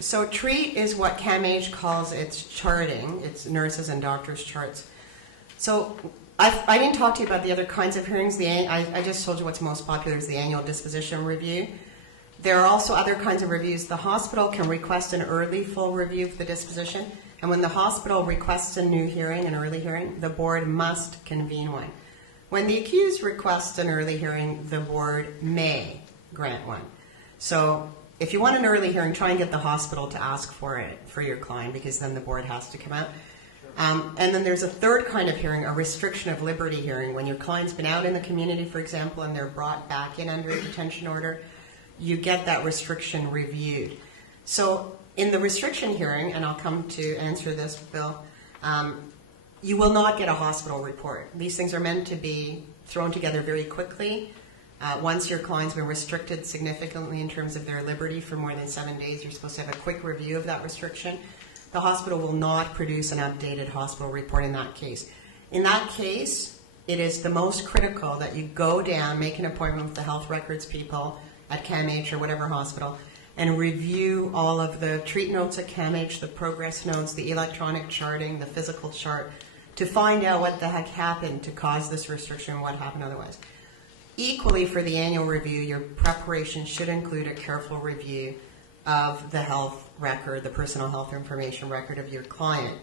So TREAT is what CAMH calls its charting, its nurses and doctors charts. So I didn't talk to you about the other kinds of hearings. I just told you what's most popular is the annual disposition review. There are also other kinds of reviews. The hospital can request an early full review of the disposition, and when the hospital requests a new hearing, an early hearing, the board must convene one. When the accused requests an early hearing, the board may grant one. So if you want an early hearing, try and get the hospital to ask for it for your client, because then the board has to come out. And then there's a third kind of hearing, a restriction of liberty hearing. When your client's been out in the community, for example, and they're brought back in under a detention order, you get that restriction reviewed. So in the restriction hearing, and I'll come to answer this, Bill, you will not get a hospital report. These things are meant to be thrown together very quickly. Once your client's been restricted significantly in terms of their liberty for more than 7 days, you're supposed to have a quick review of that restriction. The hospital will not produce an updated hospital report in that case. In that case, it is the most critical that you go down, make an appointment with the health records people at CAMH or whatever hospital, and review all of the treat notes at CAMH, the progress notes, the electronic charting, the physical chart, to find out what the heck happened to cause this restriction, what happened otherwise. Equally, for the annual review, your preparation should include a careful review of the health record, the personal health information record of your client.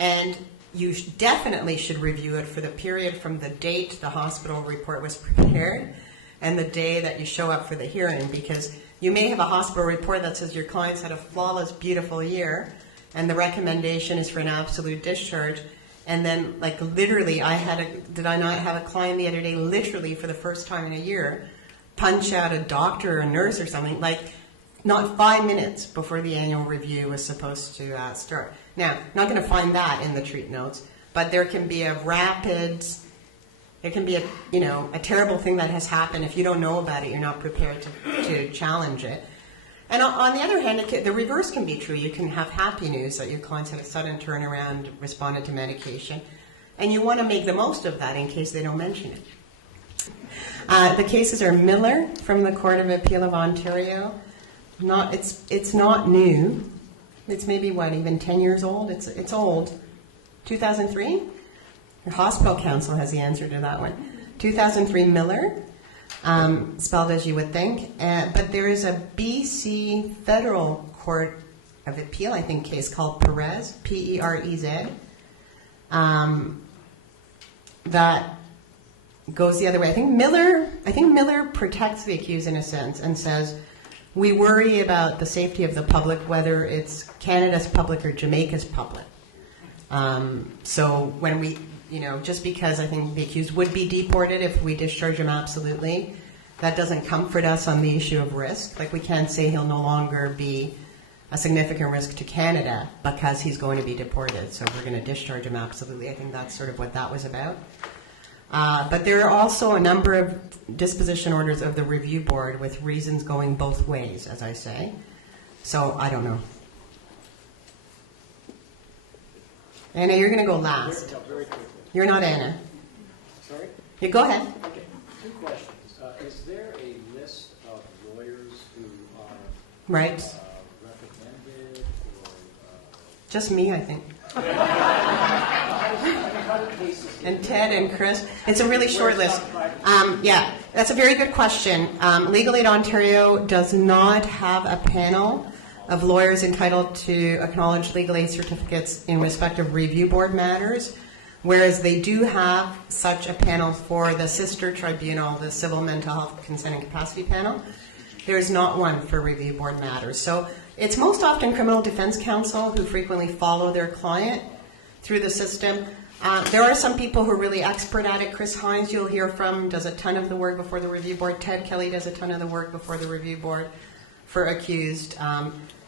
And you definitely should review it for the period from the date the hospital report was prepared and the day that you show up for the hearing, because you may have a hospital report that says your client's had a flawless, beautiful year, and the recommendation is for an absolute discharge. And then, like, literally, did I not have a client the other day, literally for the first time in a year, punch out a doctor or a nurse or something, like, not 5 minutes before the annual review was supposed to start. Now, not going to find that in the treat notes, but there can be a terrible thing that has happened. If you don't know about it, you're not prepared to challenge it. And on the other hand, the reverse can be true. You can have happy news that your clients had a sudden turnaround, responded to medication, and you want to make the most of that in case they don't mention it. The cases are Miller from the Court of Appeal of Ontario. It's not new. It's maybe, even 10 years old? It's old. 2003? Your hospital council has the answer to that one. 2003 Miller. Spelled as you would think, but there is a BC Federal Court of Appeal, I think, case called Perez, P-E-R-E-Z, that goes the other way. I think Miller protects the accused in a sense and says, we worry about the safety of the public, whether it's Canada's public or Jamaica's public. So when we, just because I think the accused would be deported if we discharge him absolutely, that doesn't comfort us on the issue of risk. Like, we can't say he'll no longer be a significant risk to Canada because he's going to be deported, so we're going to discharge him absolutely. I think that's sort of what that was about. But there are also a number of disposition orders of the review board with reasons going both ways, as I say. So I don't know. Anna, you're going to go last. Very quickly. You're not Anna. Sorry? Yeah, go ahead. Okay, 2 questions. Is there a list of lawyers who are Right. recommended or... Just me, I think. And Ted and Chris. It's a really short list. Yeah, that's a very good question. Legal Aid Ontario does not have a panel of lawyers entitled to acknowledge legal aid certificates in respect of review board matters, whereas they do have such a panel for the sister tribunal, the Civil Mental Health Consent and Capacity Panel. There is not one for review board matters. So it's most often criminal defense counsel who frequently follow their client through the system. There are some people who are really expert at it. Chris Hines, you'll hear from, does a ton of the work before the review board. Ted Kelly does a ton of the work before the review board for accused.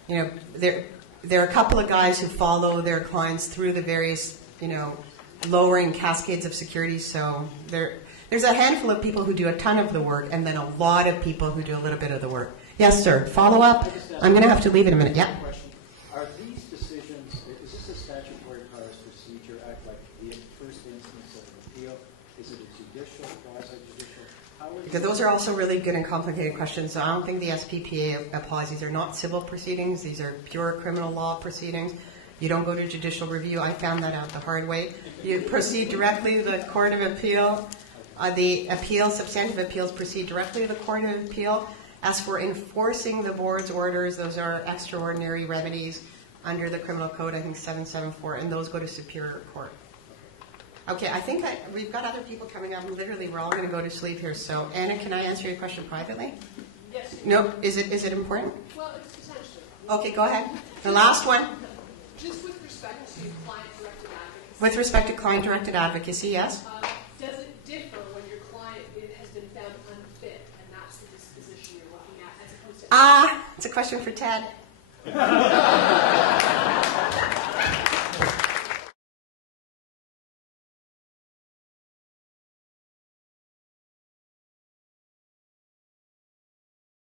There are a couple of guys who follow their clients through the various, lowering cascades of security. So there's a handful of people who do a ton of the work, and then a lot of people who do a little bit of the work. Yes, sir. Follow up. I'm going to have to leave in a minute. Yeah. Are these decisions, is this a statutory powers procedure act like the first instance of an appeal? Is it a judicial, quasi-judicial? How is Because those are also really good and complicated questions. So I don't think the SPPA applies. These are not civil proceedings. These are pure criminal law proceedings. You don't go to judicial review. I found that out the hard way. You proceed directly to the Court of Appeal. The appeals, substantive appeals, proceed directly to the Court of Appeal. As for enforcing the board's orders, those are extraordinary remedies under the Criminal Code, I think 774, and those go to Superior Court. Okay, I think that we've got other people coming up. Literally, we're all going to go to sleep here. So, Anna, can I answer your question privately? Yes. No, is it important? Well, it's potentially. Okay, go ahead. The last one. Just with respect to client-directed advocacy. With respect to client-directed advocacy, yes? Does it differ when your client has been found unfit, and that's the disposition you're looking at, as opposed to... It's a question for Ted.